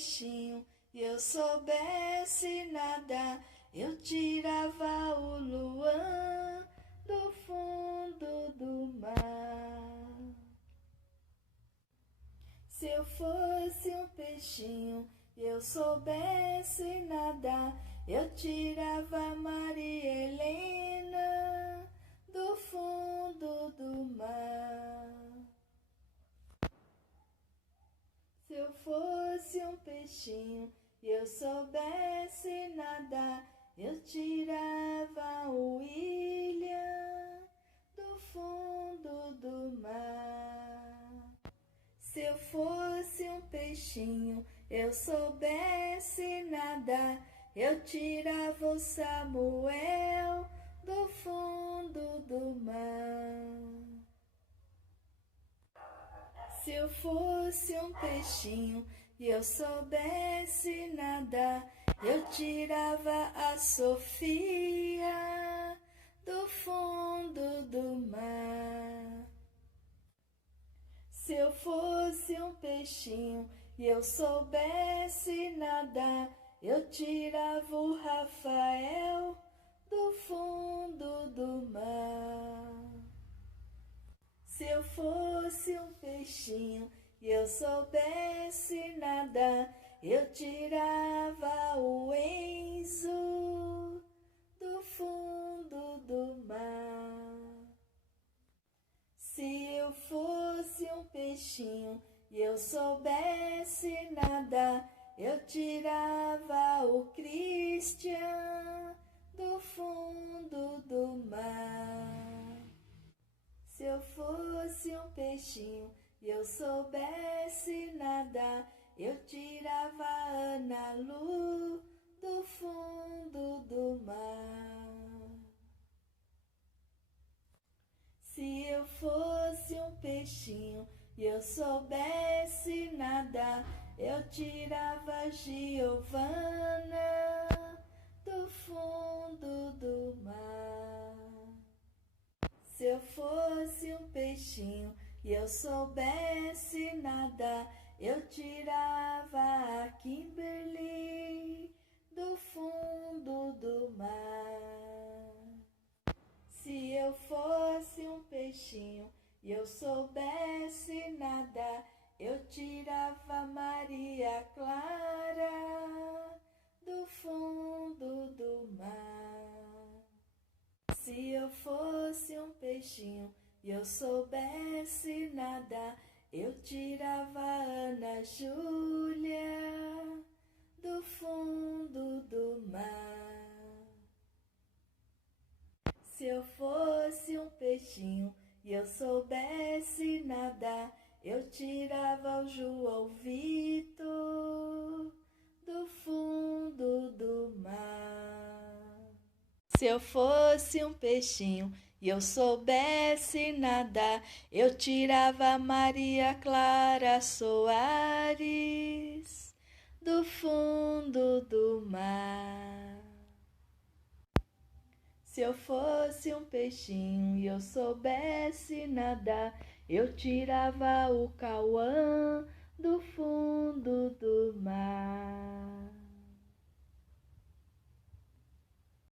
peixinho e eu soubesse nadar, eu tirava o luan do fundo do mar. Se eu fosse um peixinho e eu soubesse nadar, eu tirava Maria Helena do fundo do mar. Se eu fosse um peixinho e eu soubesse nadar, eu tirava o William do fundo do mar. Se eu fosse um peixinho, eu soubesse nadar, eu tirava o Samuel do fundo do mar. Se eu fosse um peixinho e eu soubesse nadar, eu tirava a Sofia do fundo do mar. Se eu fosse um peixinho e eu soubesse nadar, eu tirava o Rafael do fundo do mar. Se eu fosse um peixinho e eu soubesse nadar, eu tirava o Enzo do fundo do mar. Se eu fosse um peixinho e eu soubesse nadar, eu tirava o Christian do fundo do mar. Se eu fosse um peixinho e eu soubesse nadar, eu tirava a Ana Lu do fundo do mar. Se eu fosse um peixinho e eu soubesse nadar, eu tirava a Giovana do fundo do mar. Se eu fosse um peixinho e eu soubesse nadar, eu tirava a Kimberly do fundo do mar. Se eu fosse um peixinho e eu soubesse nadar, eu tirava a Maria Clara do fundo do mar. Se eu fosse um peixinho e eu soubesse nadar, eu tirava a Ana Júlia do fundo do mar. Se eu fosse um peixinho e eu soubesse nadar, eu tirava o João Vitor do fundo do mar. Se eu fosse um peixinho e eu soubesse nadar, eu tirava a Maria Clara Soares do fundo do mar. Se eu fosse um peixinho e eu soubesse nadar, eu tirava o Cauã do fundo